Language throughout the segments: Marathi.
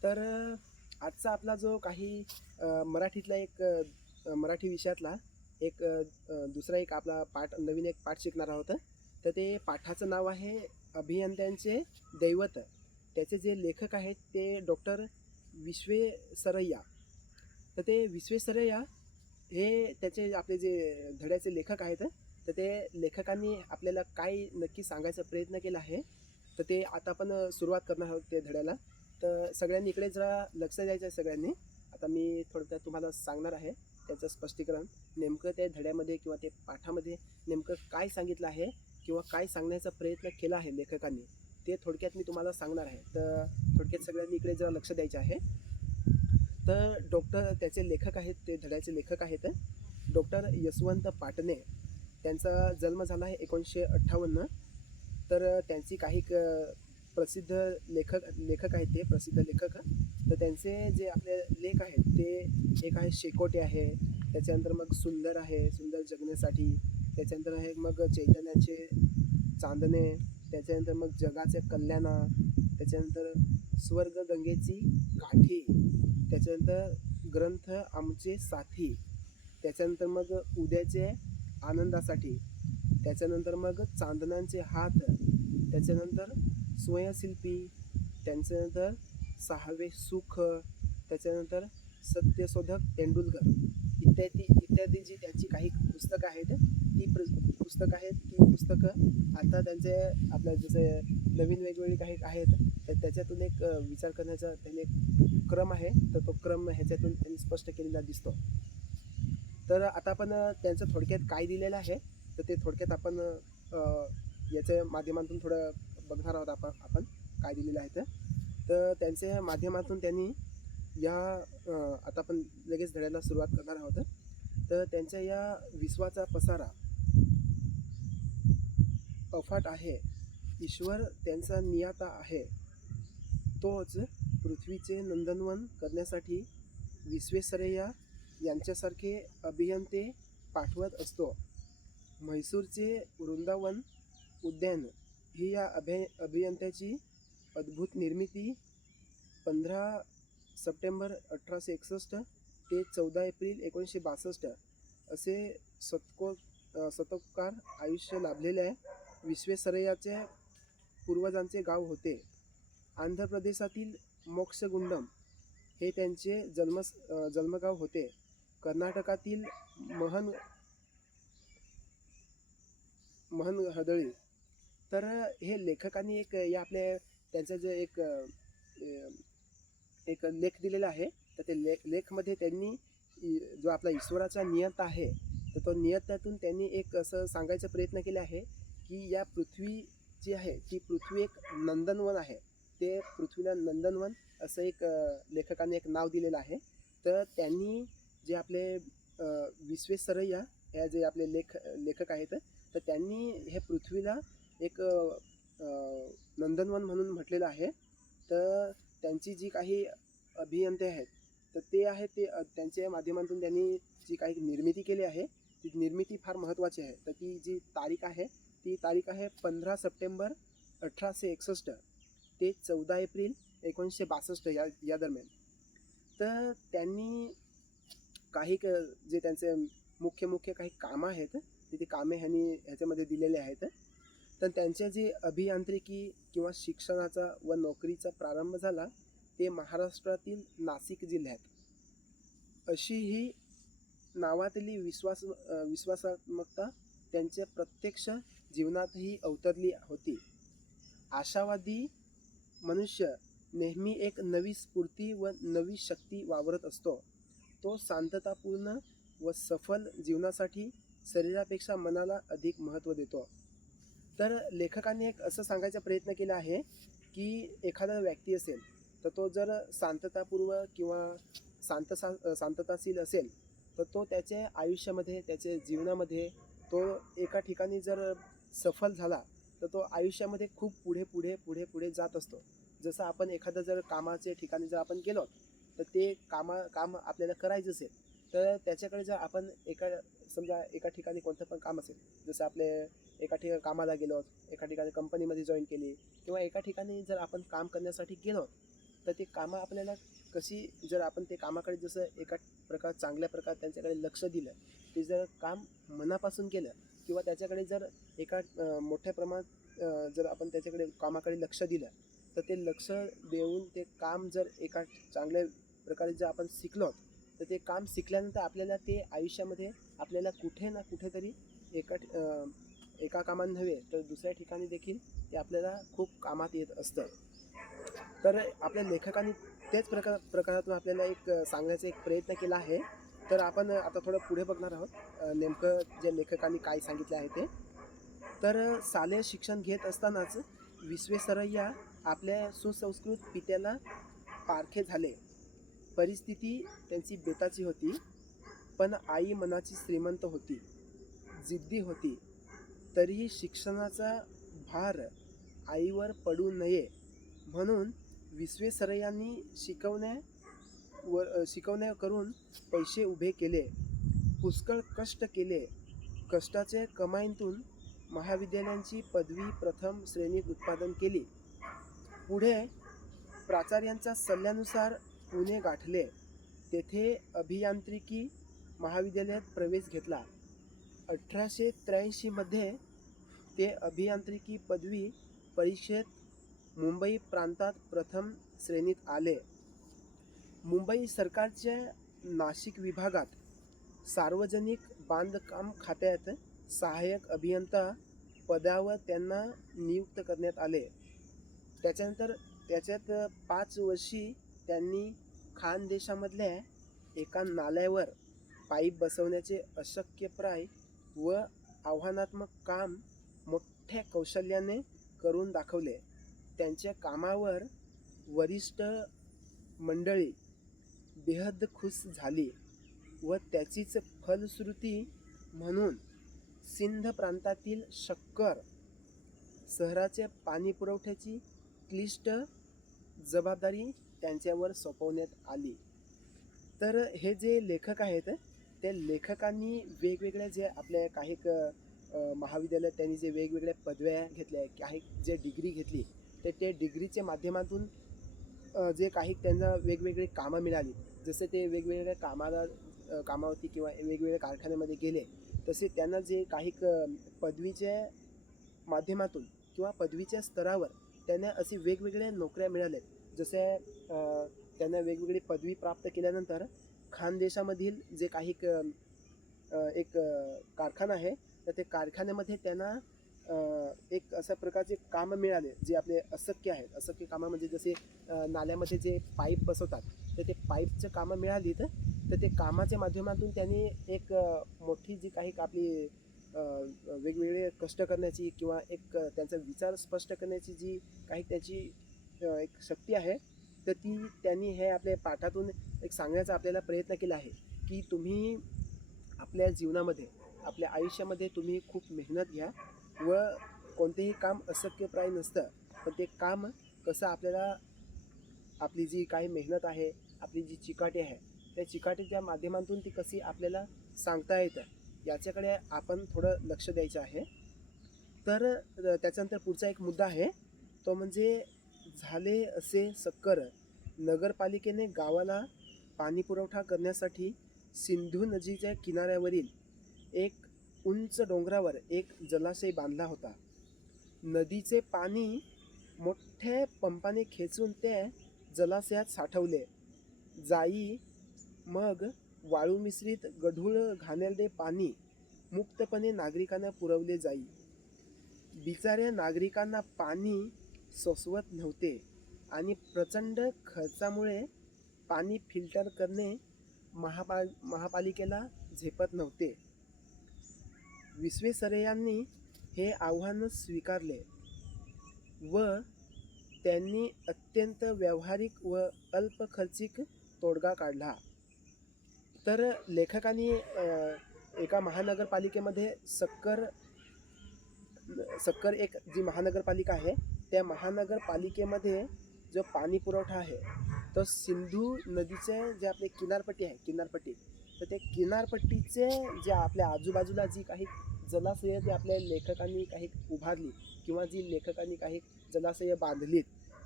तर आजचा आपला जो काही मराठीतला एक मराठी विषयातला एक दुसरा एक आपला पाठ नवीन एक पाठ शिकणार आहोत. तर ते पाठाचं नाव आहे अभियंत्यांचे दैवत. त्याचे जे लेखक आहेत ते डॉक्टर विश्वेश्वरय्या. तर ते विश्वेश्वरय्या हे त्याचे आपले जे धड्याचे लेखक आहेत. तर ते लेखकांनी आपल्याला काय नक्की सांगायचा प्रयत्न केला आहे, तर ते आता आपण सुरुवात करणार आहोत ते धड्याला. तर सगळ्यांनी इकडे जरा लक्ष द्यायचं आहे सगळ्यांनी. आता मी थोडक्यात तुम्हाला सांगणार आहे त्याचं स्पष्टीकरण. नेमकं त्या धड्यामध्ये किंवा ते पाठामध्ये नेमकं काय सांगितलं आहे किंवा काय सांगण्याचा प्रयत्न केला आहे लेखकांनी, ते थोडक्यात मी तुम्हाला सांगणार आहे. तर थोडक्यात सगळ्यांनी इकडे जरा लक्ष द्यायचं आहे. तर त्याचे लेखक आहेत, ते धड्याचे लेखक आहेत डॉक्टर यशवंत पाटणे. त्यांचा जन्म झाला आहे 1958. तर त्यांची काही प्रसिद्ध लेखक आहेत, ते प्रसिद्ध लेखक. तर त्यांचे जे आपले लेख आहेत ते एक आहे शेकोटे आहे, त्याच्यानंतर मग सुंदर आहे, सुंदर जगण्यासाठी, त्याच्यानंतर आहे मग चैतन्याचे चांदणे, त्याच्यानंतर मग जगाचे कल्याणा, त्याच्यानंतर स्वर्गगंगेची काठी, त्याच्यानंतर ग्रंथ आमचे साथी, त्याच्यानंतर मग उद्याचे आनंदासाठी, त्याच्यानंतर मग चांदण्यांचे हात, त्याच्यानंतर स्वयंशिल्पी, त्याच्यानंतर सहावे सुख, त्याच्यानंतर सत्यशोधक तेंडुलकर, इत्यादी इत्यादी जी त्यांची काही पुस्तकं आहेत, ती पुस्तकं आता त्यांचे आपल्या जसे नवीन वेगवेगळी काही आहेत, तर त्याच्यातून एक विचार करण्याचा त्यांनी एक क्रम आहे. तर तो क्रम ह्याच्यातून त्यांनी स्पष्ट केलेला दिसतो. तर आता आपण त्यांचं थोडक्यात काय दिलेलं आहे, तर ते थोडक्यात आपण याच्या माध्यमातून थोडं बघणार आहोत आपण काय दिलेलं आहे. तर त्यांच्या माध्यमातून त्यांनी या आता आपण लगेच धड्याला सुरुवात करणार आहोत. तर त्यांच्या या विश्वाचा पसारा अफाट आहे, ईश्वर त्यांचा नियाता आहे, तोच पृथ्वीचे नंदनवन करण्यासाठी विश्वेश्वरय्या यांच्यासारखे अभियंते पाठवत असतो. म्हैसूरचे वृंदावन उद्यान ही या अभियंत्याची अद्भुत निर्मिती 15 सप्टेंबर 1861 ते 14 एप्रिल 1962 असे शतकोत्तर आयुष्य लाभलेल्या विश्वेश्वरय्याच्या पूर्वजांचे गाव होते. आंध्र प्रदेशातील मोक्षगुंडम हे त्यांचे जन्मगाव होते. कर्नाटकातील महन हदळी. तर हे लेखकांनी एक या आपल्या त्यांचं जे एक लेख दिलेला आहे. तर ते लेखमध्ये त्यांनी जो आपला ईश्वराचा नियत आहे, तर तो नियतातून त्यांनी एक असं सांगायचा प्रयत्न केला आहे की या पृथ्वी जी आहे ती पृथ्वी एक नंदनवन आहे. ते पृथ्वीला नंदनवन असं एक लेखकाने एक नाव दिलेलं आहे. तर त्यांनी जे आपले विश्वेश्वरय्या ह्या जे आपले लेखक आहेत, तर त्यांनी हे पृथ्वीला एक नंदनवन म्हणून म्हटलेलं आहे. तर त्यांची जी काही अभियंते आहेत, तर ते आहेत ते त्यांच्या माध्यमातून त्यांनी जी काही निर्मिती केली आहे, ती निर्मिती फार महत्त्वाची आहे. तर ती जी तारीख आहे 15 सप्टेंबर 1861 ते 14 एप्रिल 1962 या दरम्यान. तर त्यांनी काही जे त्यांचे मुख्य काही कामं आहेत, ते कामे ह्याच्यामध्ये दिलेले आहेत. तर त्यांचे जे अभियांत्रिकी किंवा शिक्षणाचा व नोकरीचा प्रारंभ झाला ते महाराष्ट्रातील नाशिक जिल्ह्यात. अशी ही नावातली विश्वासात्मकता त्यांच्या प्रत्यक्ष जीवनातही अवतरली होती. आशावादी मनुष्य नेहमी एक नवी स्फूर्ती व नवी शक्ती वावरत असतो. तो शांततापूर्ण व सफल जीवनासाठी शरीरापेक्षा मनाला अधिक महत्त्व देतो. तर लेखकांनी एक असं सांगायचा प्रयत्न केला आहे की एखादा व्यक्ती असेल, तर तो जर शांततापूर्व किंवा शांतताशील असेल, तर तो त्याच्या आयुष्यामध्ये, त्याच्या जीवनामध्ये तो एका ठिकाणी जर सफल झाला, तर तो आयुष्यामध्ये खूप पुढे जात असतो. जसं आपण एखादं जर कामाच्या ठिकाणी जर आपण गेलो, तर ते काम आपल्याला करायचं असेल, तर त्याच्याकडे जर आपण समजा एका ठिकाणी कोणतं पण काम असेल, जसं आपले एका ठिकाणी कामाला गेलो, एका ठिकाणी कंपनीमध्ये जॉईन केली, किंवा एका ठिकाणी जर आपण काम करण्यासाठी गेलो, तर ते कामं आपल्याला कशी, जर आपण ते कामाकडे जसं एका चांगल्या प्रकारे त्यांच्याकडे लक्ष दिलं, ते जर काम मनापासून केलं किंवा त्याच्याकडे जर एका मोठ्या प्रमाणात जर आपण त्याच्याकडे कामाकडे लक्ष दिलं, तर ते लक्ष देऊन ते काम जर एका चांगल्या प्रकारे जर आपण शिकलो, तर ते काम शिकल्यानंतर आपल्याला ते आयुष्यामध्ये आपल्याला कुठे ना कुठेतरी एका कामात नव्हे तर दुसऱ्या ठिकाणी देखील ते आपल्याला खूप कामात येत असतं. तर आपल्या लेखकांनी तेच प्रकारातून आपल्याला एक सांगण्याचा एक प्रयत्न केला आहे. तर आपण आता थोडं पुढे बघणार आहोत नेमकं जे लेखकांनी काय सांगितले आहे ते. तर शालेय शिक्षण घेत असतानाच विश्वेश्वरय्या आपल्या सुसंस्कृत पित्याला पारखे झाले. परिस्थिती त्यांची बेताची होती, पण आई मनाची श्रीमंत होती, जिद्दी होती. तरीही शिक्षणाचा भार आईवर पडू नये म्हणून विश्वेश्वरय्यांनी शिकवण्या करून पैसे उभे केले. पुष्कळ कष्ट केले. कष्टाच्या कमाईतून महाविद्यालयांची पदवी प्रथम श्रेणीत उत्पादन केली. पुढे प्राचार्यांच्या सल्ल्यानुसार पुणे गाठले. तेथे अभियांत्रिकी महाविद्यालयात प्रवेश घेतला. 1883 मध्ये ते अभियांत्रिकी पदवी परीक्षेत मुंबई प्रांतात प्रथम श्रेणीत आले. मुंबई सरकारच्या नाशिक विभागात सार्वजनिक बांधकाम खात्यात सहाय्यक अभियंता पदावर त्यांना नियुक्त करण्यात आले. त्याच्यानंतर त्याच्यात 5 वर्षी त्यांनी खानदेशामधल्या एका नाल्यावर पाईप बसवण्याचे अशक्यप्राय व आव्हानात्मक काम मोठ्या कौशल्याने करून दाखवले. त्यांच्या कामावर वरिष्ठ मंडळी बेहद खुश झाली व त्याचीच फलश्रुती म्हणून सिंध प्रांतातील शक्कर शहराच्या पाणीपुरवठ्याची क्लिष्ट जबाबदारी त्यांच्यावर सोपवण्यात आली. तर हे जे लेखक आहेत, त्या लेखकांनी वेगवेगळ्या जे आपल्या काही महाविद्यालयात त्यांनी जे वेगवेगळ्या पदव्या घेतल्या, काही जे डिग्री घेतली, तर ते डिग्रीच्या माध्यमातून जे काही त्यांना वेगवेगळे कामं मिळाली, जसे ते वेगवेगळ्या कामावरती किंवा वेगवेगळ्या कारखान्यामध्ये गेले, तसे त्यांना जे काही पदवीच्या माध्यमातून किंवा पदवीच्या स्तरावर त्यांना असे वेगवेगळ्या नोकऱ्या मिळाल्या. जसे त्यांना वेगवेगळी पदवी प्राप्त केल्यानंतर खानदेशामधील जे काही एक कारखाना आहे, तर ते कारखान्यामध्ये त्यांना एक अशा प्रकारचे कामं मिळाले जे आपले अशक्य आहेत. अशक्य कामं म्हणजे जसे नाल्यामध्ये जे पाईप बसवतात, तर ते पाईपचं कामं मिळाली. तर ते कामाच्या माध्यमातून त्यांनी एक मोठी जी काही आपली वेगवेगळे कष्ट करण्याची किंवा एक त्यांचा विचार स्पष्ट करण्याची जी काही त्याची एक शक्ती आहे, तर ती त्यांनी हे आपल्या पाठातून एक सांगण्याचा आपल्याला प्रयत्न केला आहे की तुम्ही आपल्या जीवनामध्ये, आपल्या आयुष्यामध्ये तुम्ही खूप मेहनत घ्या व कोणतेही काम अशक्यप्राय नसतं, पण ते काम कसं आपल्याला आपली जी काही मेहनत आहे, आपली जी चिकाटी आहे, त्या चिकाटीच्या माध्यमातून ती कशी आपल्याला सांगता येतं, याच्याकडे आपण थोडं लक्ष द्यायचं आहे. तर त्याच्यानंतर पुढचा एक मुद्दा आहे, तो म्हणजे झाले असे शक्कर नगरपालिकेने गावाला पाणीपुरवठा करण्यासाठी सिंधू नदीच्या किनाऱ्यावरील एक उंच डोंगरावर एक जलाशय बांधला होता. नदीचे पाणी मोठ्या पंपाने खेचून ते जलाशयात साठवले जाई. मग वाळू मिश्रित गढूळ घाणेरडे पाणी मुक्तपणे नागरिकांना पुरवले जाई. बिचाऱ्या नागरिकांना पाणी सोसवत नव्हते आणि प्रचंड खर्चामुळे पाणी फिल्टर करणे महापालिकेला झेपत नव्हते. विश्वेश्वरय्यांनी हे आव्हान स्वीकारले व त्यांनी अत्यंत व्यावहारिक व अल्प खर्चिक तोडगा काढला. तर लेखकांनी एका महानगरपालिकेमध्ये सक्कर एक जी महानगरपालिका आहे, त्या महानगरपालिकेमध्ये जो पाणी पुरवठा आहे तो सिंधू नदीचे जे आपले किनारपट्टी, तर ते किनारपट्टीचे जे आपल्या आजूबाजूला जी काही जलाशय जे आपल्या लेखकांनी काही उभारली किंवा जी लेखकांनी काही जलाशय बांधलीत,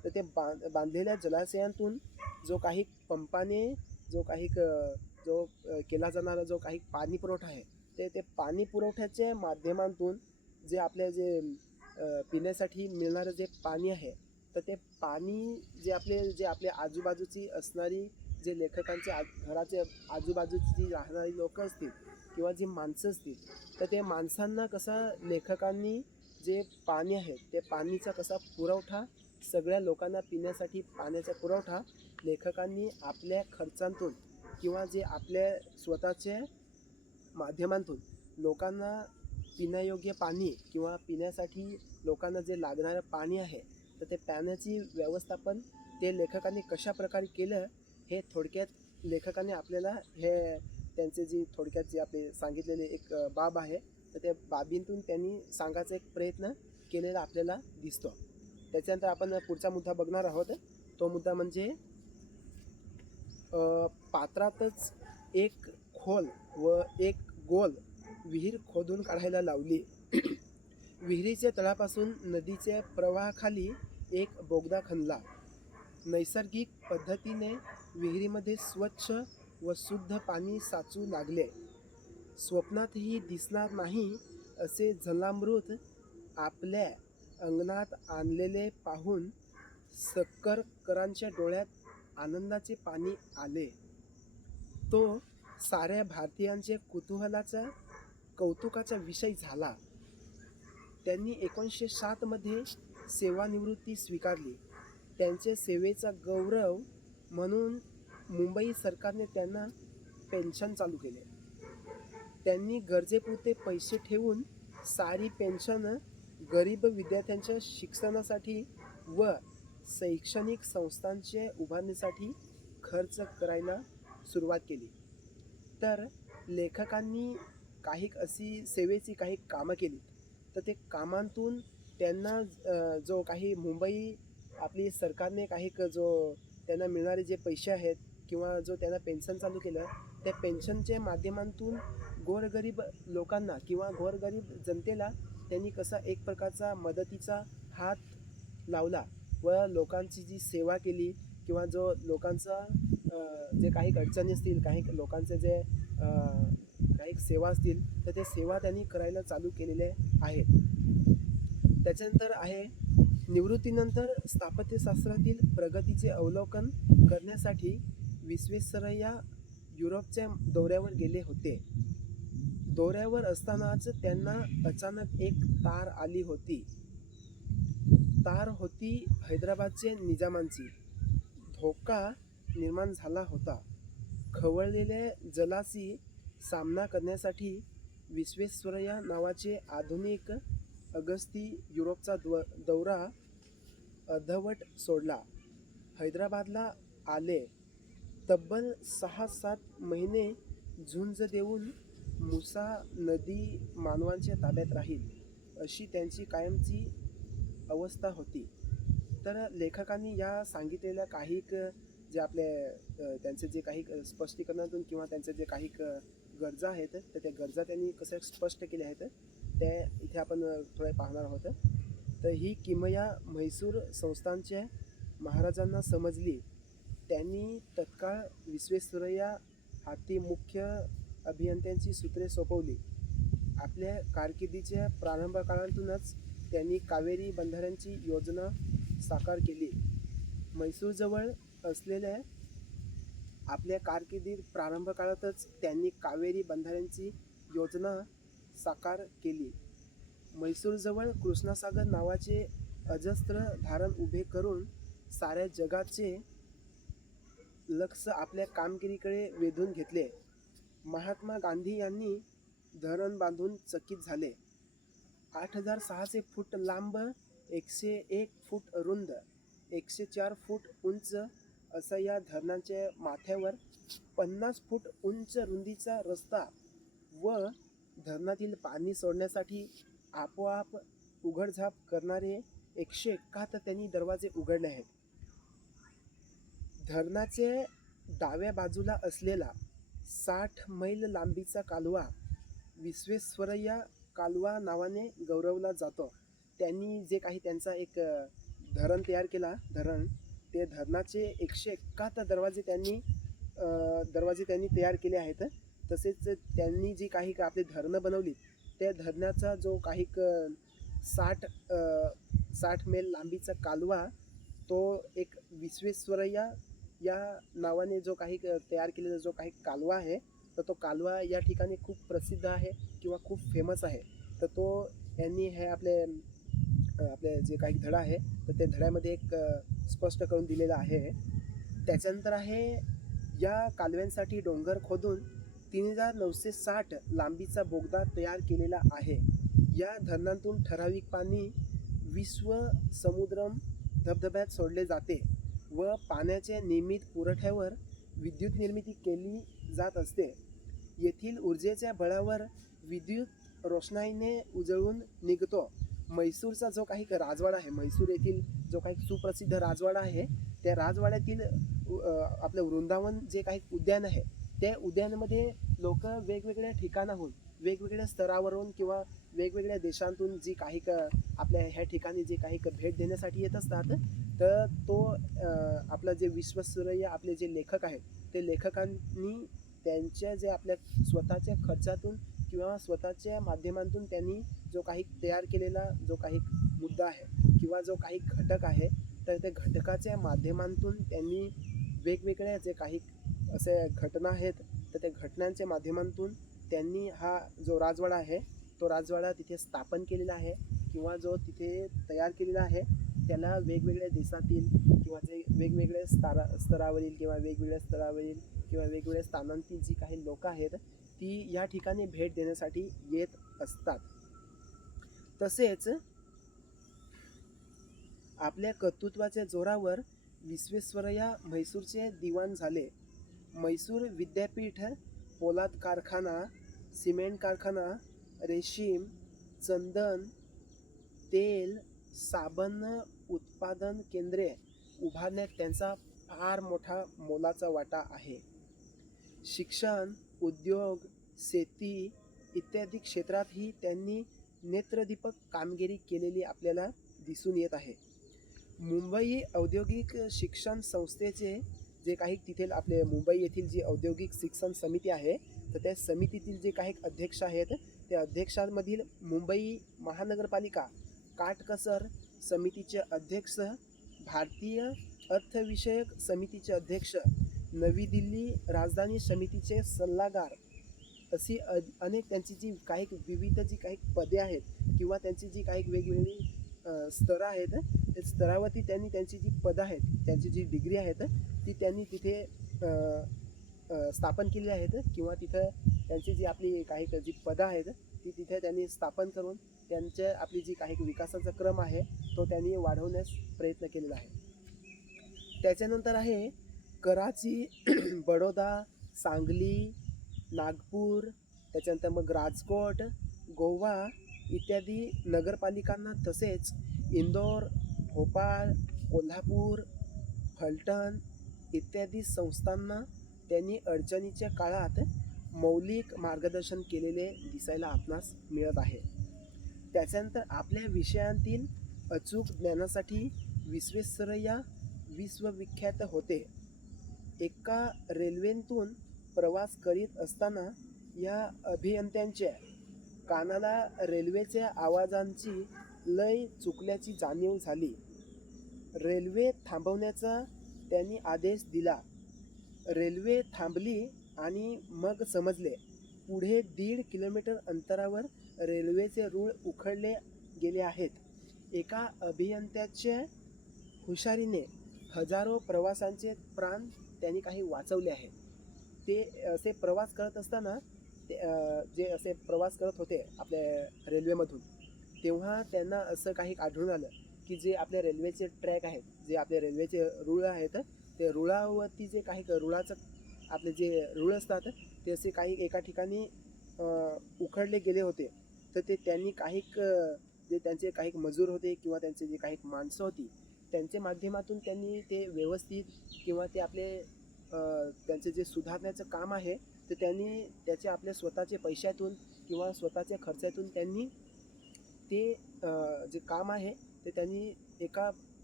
तर ते बांधलेल्या जलाशयांतून जो काही पंपाने जो काही केला जाणारा जो काही पाणी पुरवठा आहे, ते पाणी पुरवठ्याच्या माध्यमातून जे आपल्या पिण्यासाठी मिळणारं जे पाणी आहे, तर ते पाणी जे आपल्या आजूबाजूची असणारी जे लेखकांच्या घराच्या आजूबाजूची जी राहणारी लोकं असतील किंवा जी माणसं असतील, तर ते माणसांना कसं लेखकांनी जे पाणी आहे ते पाणीचा कसा पुरवठा सगळ्या लोकांना पिण्यासाठी पाण्याचा पुरवठा लेखकांनी आपल्या खर्चांतून किंवा जे आपल्या स्वतःच्या माध्यमांतून लोकांना पिण्यायोग्य पाणी किंवा पिण्यासाठी लोकांना जे लागणारं पाणी आहे, तर ते पाण्याची व्यवस्थापन ते लेखकांनी कशा प्रकारे केलं हे थोडक्यात लेखकांनी आपल्याला हे त्यांचे जी थोडक्यात जे आपले सांगितलेले एक बाब आहे, तर त्या बाबींतून त्यांनी सांगायचा एक प्रयत्न केलेला आपल्याला दिसतो. त्याच्यानंतर आपण पुढचा मुद्दा बघणार आहोत. तो मुद्दा म्हणजे पात्रातच एक खोल व एक गोल विहीर खोदून काढायला लावली. विहिरीच्या तळापासून नदीच्या प्रवाहाखाली एक बोगदा खणला. नैसर्गिक पद्धतीने विहिरीमध्ये स्वच्छ व शुद्ध पाणी साचू लागले. स्वप्नातही दिसणार नाही असे जलामृत आपल्या अंगणात आणलेले पाहून सक्करकरांच्या डोळ्यात आनंदाचे पाणी आले. तो साऱ्या भारतीयांच्या कुतूहलाचा कौतुकाचा विषय झाला. त्यांनी 1907 मध्ये सेवानिवृत्ती स्वीकारली. त्यांच्या सेवेचा गौरव म्हणून मुंबई सरकारने त्यांना पेन्शन चालू केले. त्यांनी गरजेपुरते पैसे ठेवून सारी पेन्शन गरीब विद्यार्थ्यांच्या शिक्षणासाठी व शैक्षणिक संस्थांच्या उभारणीसाठी खर्च करायला सुरुवात केली. तर लेखकांनी काही अशी सेवेची काही कामं केली, तर ते कामांतून त्यांना जो काही मुंबई आपली सरकारने काही जो त्यांना मिळणारे जे पैसे आहेत किंवा जो त्यांना पेन्शन चालू केलं, त्या पेन्शनच्या माध्यमातून गोरगरीब लोकांना किंवा गोरगरीब जनतेला त्यांनी कसा एक प्रकारचा मदतीचा हात लावला व लोकांची जी सेवा केली किंवा जो लोकांचा जे काही अडचणी असतील, काही लोकांचे जे काही सेवा असतील, तर ते सेवा त्यांनी करायला चालू केलेले आहेत. त्याच्यानंतर आहे निवृत्तीनंतर स्थापत्यशास्त्रातील प्रगतीचे अवलोकन करण्यासाठी विश्वेश्वरय्या युरोपच्या दौऱ्यावर गेले होते. दौऱ्यावर असतानाच त्यांना अचानक एक तार आली होती. तार होती हैदराबादच्या निजामांची. धोका निर्माण झाला होता. खवळलेल्या जलाशी सामना करण्यासाठी विश्वेश्वरय्या नावाचे आधुनिक अगस्ती युरोपचा दौरा अर्धवट सोडला. हैदराबादला आले. तब्बल 6-7 महिने झुंज देऊन मुसा नदी मानवांच्या ताब्यात राहील अशी त्यांची कायमची अवस्था होती. तर लेखकांनी या सांगितलेल्या काही जे आपले त्यांचे जे काही स्पष्टीकरणातून किंवा त्यांचे जे काही गरजा आहेत, तर त्या गरजा त्यांनी कसं स्पष्ट केल्या आहेत ते इथे आपण थोडे पाहणार आहोत. तर ही किमया म्हैसूर संस्थानच्या महाराजांना समजली. त्यांनी तत्काळ विश्वेश्वरय्या हाती मुख्य अभियंत्यांची सूत्रे सोपवली. आपल्या कारकिर्दीच्या प्रारंभ काळातूनच त्यांनी कावेरी बंधाऱ्यांची योजना साकार केली. म्हैसूरजवळ असलेल्या आपल्या कारकिर्दीत प्रारंभ काळातच त्यांनी कावेरी बंधाऱ्यांची योजना साकार केली. म्हैसूरजवळ कृष्णसागर नावाचे अजस्त्र धारण उभे करून साऱ्या जगाचे लक्ष आपल्या कामगिरीकडे वेधून घेतले. महात्मा गांधी यांनी धरण बांधून चकित झाले. 8,600 फूट लांब, 101 फूट रुंद, 104 फूट उंच असा या धरणाच्या माथ्यावर 50 फूट उंच रुंदीचा रस्ता व धरणातील पाणी सोडण्यासाठी आपोआप उघडझाप करणारे 171 त्यांनी दरवाजे उघडले आहेत. धरणाच्या डाव्या बाजूला असलेला 60 मैल लांबीचा कालवा विश्वेश्वरय्या कालवा नावाने गौरवला जातो. त्यांनी जे काही त्यांचा एक धरण तयार केला. ते धरणाचे 171 दरवाजे त्यांनी तयार केले आहेत. तसेच त्यांनी जी काही आपली धरणं बनवली, त्या धरणाचा जो काही 60 मैल लांबीचा कालवा, तो एक विश्वेश्वरय्या या नावाने जो काही तयार केलेला जो काही कालवा आहे, तर तो कालवा या ठिकाणी खूप प्रसिद्ध आहे किंवा खूप फेमस आहे. तर तो यांनी हे आपले जे काही धडा आहे, तर त्या धड्यामध्ये एक स्पष्ट करून दिलेलं आहे. त्याच्यानंतर आहे, या कालव्यांसाठी डोंगर खोदून 3960 लांबीचा बोगदा तयार केलेला आहे. या धरणातून ठराविक पाणी विश्व समुद्रम धबधब्यात सोडले जाते व पाण्याच्या नियमित पुरवठ्यावर विद्युत निर्मिती केली जात असते. येथील ऊर्जेच्या बळावर विद्युत रोषणाईने उजळून निघतो. म्हैसूरचा जो काही राजवाडा आहे, म्हैसूर येथील जो काही सुप्रसिद्ध राजवाडा आहे, त्या राजवाड्यातील आपलं वृंदावन जे काही उद्यान आहे, त्या उद्यानामध्ये लोक वेगवेगळ्या ठिकाणाहून, वेगवेगळ्या स्तरावरून किंवा वेगवेगळ्या देशांतून जी काही आपल्या ह्या ठिकाणी जे काही भेट देण्यासाठी येत असतात. तर तो आपलं जे विश्वेश्वरय्या आपले जे लेखक आहेत, ते लेखकांनी त्यांच्या जे आपल्या स्वतःच्या खर्चातून किंवा स्वतःच्या माध्यमातून त्यांनी जो काही तयार केलेला जो काही मुद्दा आहे किंवा जो काही घटक आहे, तर त्या घटकाच्या माध्यमातून त्यांनी वेगवेगळ्या जे काही असे घटना आहेत, तर त्या घटनांच्या माध्यमातून त्यांनी हा जो राजवाडा आहे, तो राजवाडा तिथे स्थापन केलेला आहे किंवा जो तिथे तयार केलेला आहे, त्याला वेगवेगळ्या देशातील किंवा जे वेगवेगळ्या स्तरावरील किंवा वेगवेगळ्या स्थानांतील जी काही लोक आहेत, ती या ठिकाणी भेट देण्यासाठी येत असतात. तसेच आपल्या कर्तृत्वाच्या जोरावर विश्वेश्वरय्या म्हैसूरचे दिवाण झाले. म्हैसूर विद्यापीठ पोलाद कारखाना, सिमेंट कारखाना, रेशीम, चंदन, तेल, साबण उत्पादन केंद्रे उभारण्यात त्यांचा फार मोठा मोलाचा वाटा आहे. शिक्षण, उद्योग, शेती इत्यादी क्षेत्रातही त्यांनी नेत्रदीपक कामगिरी केलेली आपल्याला दिसून येत आहे. मुंबई औद्योगिक शिक्षण संस्थेचे जे काही तिथे आपले मुंबई येथील जी औद्योगिक शिक्षण समिती आहे, तर त्या समितीतील जे काही अध्यक्ष आहेत, त्या अध्यक्षांमधील मुंबई महानगरपालिका काटकसर समितीचे अध्यक्ष, भारतीय अर्थविषयक समितीचे अध्यक्ष, नवी दिल्ली राजधानी समितीचे सल्लागार, अशी अनेक त्यांची जी काही विविध जी काही पदे आहेत किंवा त्यांची जी काही वेगवेगळी स्तरं आहेत, त्या स्तरावरती त्यांनी त्यांची जी पदं आहेत, त्यांची जी डिग्री आहेत, ती त्यांनी तिथे स्थापन केली आहेत किंवा तिथं त्यांची जी आपली काही जी पदं आहेत, ती तिथे त्यांनी स्थापन करून त्यांच्या आपली जी काही विकासाचा क्रम आहे, तो त्यांनी वाढवण्यास प्रयत्न केलेला आहे. त्याच्यानंतर आहे कराची, बडोदा, सांगली, नागपूर, त्याच्यानंतर मग राजकोट, गोवा इत्यादी नगरपालिकांना, तसेच इंदोर, भोपाळ, कोल्हापूर, फलटण इत्यादी संस्थांना त्यांनी अडचणीच्या काळात मौलिक मार्गदर्शन केलेले दिसायला आपणास मिळत आहे. त्याच्यानंतर आपल्या विषयांतील अचूक ज्ञानासाठी विश्वेश्वरय्या विश्वविख्यात होते. एका रेल्वेतून प्रवास करीत असताना या अभियंत्यांच्या कानाला रेल्वेच्या आवाजांची लय चुकल्याची जाणीव झाली. रेल्वे थांबवण्याचा त्यांनी आदेश दिला. रेल्वे थांबली आणि मग समजले, पुढे 1.5 किलोमीटर अंतरावर रेल्वेचे रूळ उखडले गेले आहेत. एका अभियंत्याच्या हुशारीने हजारो प्रवाशांचे प्राण त्यांनी काही वाचवले आहेत. ते असे प्रवास करत असताना जे असे प्रवास करत होते आपल्या रेल्वेमधून, तेव्हा त्यांना असं काही आढळून आलं की जे आपल्या रेल्वेचे ट्रॅक आहेत, जे आपल्या रेल्वेचे रूळ आहेत, ते रुळावरती जे काही रुळाचं आपले जे रूळ असतात, ते असे काही एका ठिकाणी उखडले गेले होते. तर ते त्यांनी काही जे त्यांचे काही मजूर होते किंवा त्यांचे जे काही माणसं होती, त्यांच्या माध्यमातून त्यांनी ते व्यवस्थित किंवा ते आपले त्यांचे जे सुधारण्याचं काम आहे, तर त्यांनी त्याचे आपल्या स्वतःचे पैशातून किंवा स्वतःच्या खर्चातून त्यांनी ते जे काम आहे ते त्यांनी एका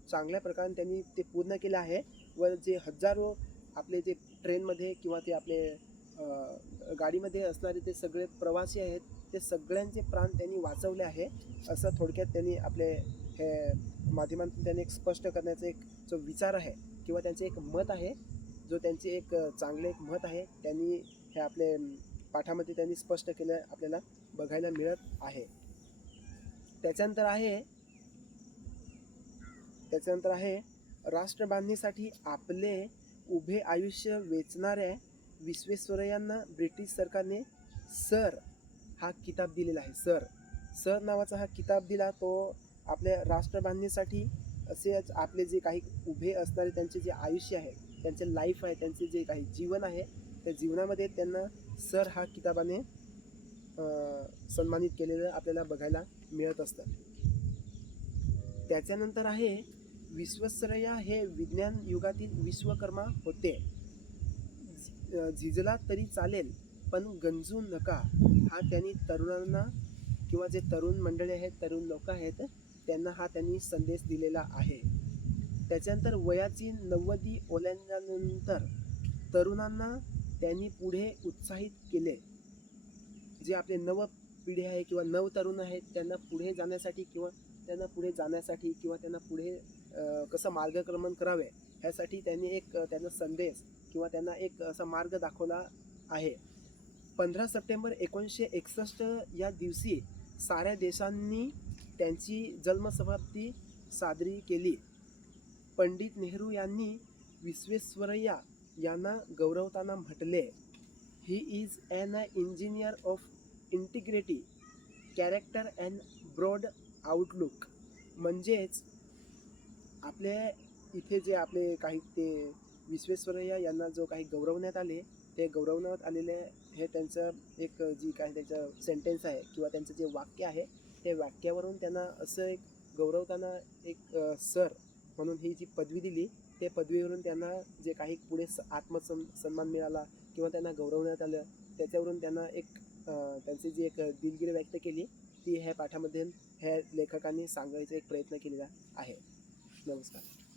चांगल्या प्रकारे त्यांनी ते पूर्ण केलं आहे व जे हजारो आपले जे ट्रेनमध्ये किंवा ते आपले गाडीमध्ये असणारे ते सगळे प्रवासी आहेत ते सगळ्यांचे प्राण त्यांनी वाचवले आहे असं थोडक्यात त्यांनी आपले हे माध्यमांतून त्यांनी एक स्पष्ट करण्याचा एक जो विचार आहे किंवा त्यांचे एक मत आहे जो त्यांचे एक चांगले एक मत आहे त्यांनी हे आपले पाठामध्ये त्यांनी स्पष्ट केलं आपल्याला बघायला मिळत आहे. त्याच्यानंतर आहे राष्ट्रबांधणीसाठी आपले उभे आयुष्य वेचणाऱ्या विश्वेश्वरय्यांना ब्रिटिश सरकारने सर हा किताब दिलेला आहे. सर नावाचा हा किताब दिला. तो आपल्या राष्ट्रबांधणीसाठी असेच आपले जे काही उभे असणारे त्यांचे जे आयुष्य आहे त्यांचे लाईफ आहे त्यांचे जे काही जीवन आहे त्या जीवनामध्ये त्यांना सर हा किताबाने सन्मानित केलेलं आपल्याला बघायला मिळत असतं. त्याच्यानंतर आहे विश्वेश्वरय्या हे विज्ञान युगातील विश्वकर्मा होते. झिजला तरी चालेल पण गंजू नका हा त्यांनी तरुणांना किंवा जे तरुण मंडळी आहेत तरुण लोक आहेत त्यांना हा त्यांनी संदेश दिलेला आहे. त्याच्यानंतर वयाची 90 ओलांडल्यानंतर तरुणांना त्यांनी पुढे उत्साहित केले. जे आपले नव पिढी आहे किंवा नव तरुण आहेत त्यांना पुढे जाण्यासाठी किंवा त्यांना पुढे कसं मार्गक्रमण करावे ह्यासाठी त्यांनी एक त्यांना संदेश किंवा त्यांना एक असा मार्ग दाखवला आहे. 15 सप्टेंबर 1961 या दिवशी साऱ्या देशांनी त्यांची जन्मशताब्दी साजरी केली. पंडित नेहरू यांनी विश्वेश्वरय्या यांना गौरवताना म्हटले, he is and engineer of integrity, character and broad outlook. म्हणजेच आपले इथे जे आपले काही ते विश्वेश्वरय्या यांना जो काही गौरवण्यात आले ते गौरवण्यात आलेले हे त्यांचं एक जी काही त्यांचं सेंटेन्स आहे किंवा त्यांचं जे वाक्य आहे ते वाक्यावरून त्यांना असं एक गौरवताना एक सर म्हणून ही जी पदवी दिली ते पदवीवरून त्यांना जे काही पुढे सन्मान मिळाला किंवा त्यांना गौरवण्यात आलं त्याच्यावरून त्यांना एक त्यांची जी एक दिलगिरी व्यक्त केली ती ह्या पाठामध्ये ह्या लेखकांनी सांगायचा एक प्रयत्न केलेला आहे. नमस्कार.